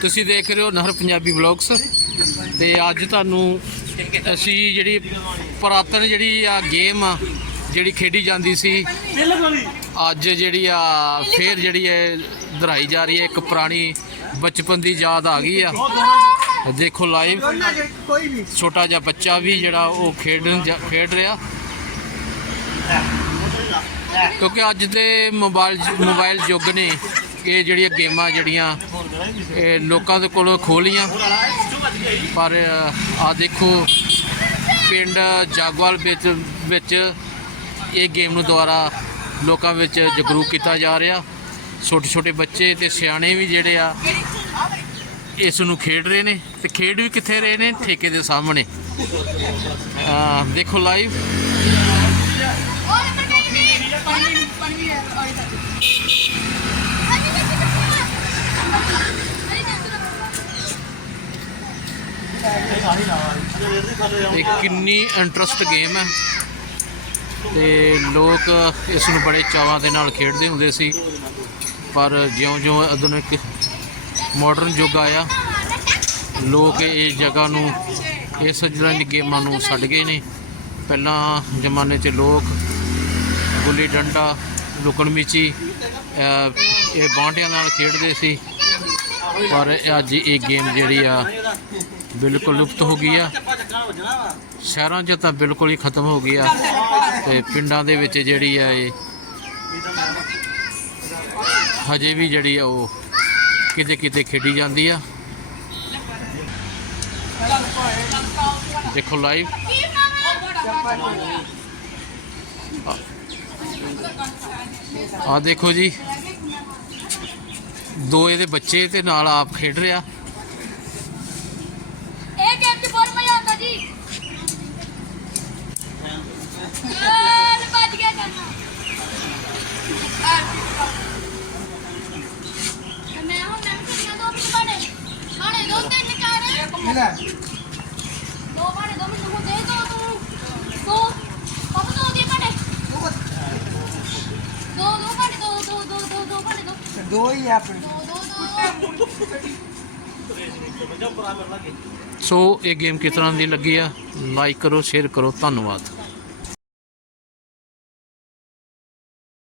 ਤੁਸੀਂ ਦੇਖ ਰਹੇ ਹੋ ਨਹਿਰ ਪੰਜਾਬੀ ਵਲੌਗਸ। ਤੇ ਅੱਜ ਤੁਹਾਨੂੰ ਅਸੀਂ ਜਿਹੜੀ ਪੁਰਾਤਨ ਜਿਹੜੀ ਆ ਗੇਮ ਆ, ਜਿਹੜੀ ਖੇਡੀ ਜਾਂਦੀ ਸੀ, ਅੱਜ ਜਿਹੜੀ ਆ ਫੇਰ ਜਿਹੜੀ ਹੈ ਦੁਹਰਾਈ ਜਾ ਰਹੀ ਹੈ, ਇੱਕ ਪੁਰਾਣੀ ਬਚਪਨ ਦੀ ਯਾਦ ਆ ਗਈ ਆ। ਦੇਖੋ ਲਾਈਵ ਛੋਟਾ ਜਿਹਾ ਬੱਚਾ ਵੀ ਜਿਹੜਾ ਉਹ ਖੇਡਣ ਜਾ- ਖੇਡ ਰਿਹਾ। ਕਿਉਂਕਿ ਅੱਜ ਦੇ ਮੋਬਾਈਲ ਮੋਬਾਈਲ ਯੁੱਗ ਨੇ, ਇਹ ਜਿਹੜੀਆਂ ਗੇਮਾਂ ਜਿਹੜੀਆਂ ਇਹ ਲੋਕਾਂ ਦੇ ਕੋਲ ਖੋਲੀਆਂ। ਪਰ ਆ ਦੇਖੋ, ਪਿੰਡ ਜਾਗਵਾਲ ਵਿੱਚ ਵਿੱਚ ਇਹ ਗੇਮ ਨੂੰ ਦੁਆਰਾ ਲੋਕਾਂ ਵਿੱਚ ਜਾਗਰੂਕ ਕੀਤਾ ਜਾ ਰਿਹਾ। ਛੋਟੇ ਛੋਟੇ ਬੱਚੇ ਤੇ ਸਿਆਣੇ ਵੀ ਜਿਹੜੇ ਆ, ਇਸ ਨੂੰ ਖੇਡ ਰਹੇ ਨੇ ਤੇ ਖੇਡ ਵੀ ਕਿੱਥੇ ਰਹੇ ਨੇ? ਠੇਕੇ ਦੇ ਸਾਹਮਣੇ। ਆ ਦੇਖੋ ਲਾਈਵ ਇਹ ਕਿੰਨੀ ਇੰਟਰਸਟ ਗੇਮ ਹੈ। ਤੇ ਲੋਕ ਇਸ ਨੂੰ ਬੜੇ ਚਾਵਾਂ ਦੇ ਨਾਲ ਖੇਡਦੇ ਹੁੰਦੇ ਸੀ। ਪਰ ਜਿਉਂ-ਜਿਉਂ ਆਧੁਨਿਕ ਮਾਡਰਨ ਯੁੱਗ ਆਇਆ, ਲੋਕ ਇਹ ਜਗ੍ਹਾ ਨੂੰ, ਇਸ ਤਰ੍ਹਾਂ ਦੀ ਗੇਮਾਂ ਨੂੰ ਛੱਡ ਗਏ ਨੇ। ਪਹਿਲਾਂ ਜ਼ਮਾਨੇ 'ਚ ਲੋਕ ਗੁੱਲੀ ਡੰਡਾ, ਲੁਕਣ ਮਿਚੀ ਇਹ ਬਾਂਟਿਆਂ ਨਾਲ ਖੇਡਦੇ ਸੀ। ਪਰ ਅੱਜ ਇਹ ਗੇਮ ਜਿਹੜੀ ਆ, ਬਿਲਕੁਲ ਲੁਪਤ ਹੋ ਗਈ ਆ। ਸ਼ਹਿਰਾਂ 'ਚ ਤਾਂ ਬਿਲਕੁਲ ਹੀ ਖਤਮ ਹੋ ਗਈ ਆ ਤੇ ਪਿੰਡਾਂ ਦੇ ਵਿੱਚ ਜਿਹੜੀ ਆ ਇਹ, ਹਜੇ ਵੀ ਜਿਹੜੀ ਆ ਉਹ ਕਿਤੇ ਕਿਤੇ ਖੇਡੀ ਜਾਂਦੀ ਆ। ਦੇਖੋ ਲਾਈਵ ਆ ਦੇਖੋ ਜੀ। ਦੋ ਇਹਦੇ ਬੱਚੇ ਤੇ ਨਾਲ ਆਪ ਖੇਡ ਰਿਹਾ। ਇਹ ਗੇਮ 'ਚ ਬਹੁਤ ਮਜ਼ਾ ਆਉਂਦਾ ਜੀ। ਚੱਲ ਭੱਜ ਗਿਆ ਕਰਨਾ ਮੈਂ ਹੁਣ ਮੈਂ ਕਿਹਾ ਦੋ ਮਿੰਟ ਬਾਣੇ। ਬਾਣੇ ਦੋ ਤਿੰਨ ਚਾਰ ਇਹਦਾ ਦੋ ਬਾਣੇ ਦੋ ਮੈਨੂੰ ਹੁਣ ਦੇ ਦੋ ਤੂੰ ਦੋ ਪਾਪਾ ਦੋ ਦੇ ਬਾਣੇ ਦੋ ਦੋ ਬਾਣੇ ਦੋ ਦੋ ਦੋ ਦੋ ਦੋ ਬਾਣੇ ਦੋ ਦੋ ਹੀ ਆ ਆਪਣੇ ਦੋ ਦੋ ਦੋ। ਸੋ ਇਹ ਗੇਮ ਕਿਸ ਤਰ੍ਹਾਂ ਦੀ ਲੱਗੀ ਆ? ਲਾਈਕ ਕਰੋ ਸ਼ੇਅਰ ਕਰੋ। ਧੰਨਵਾਦ।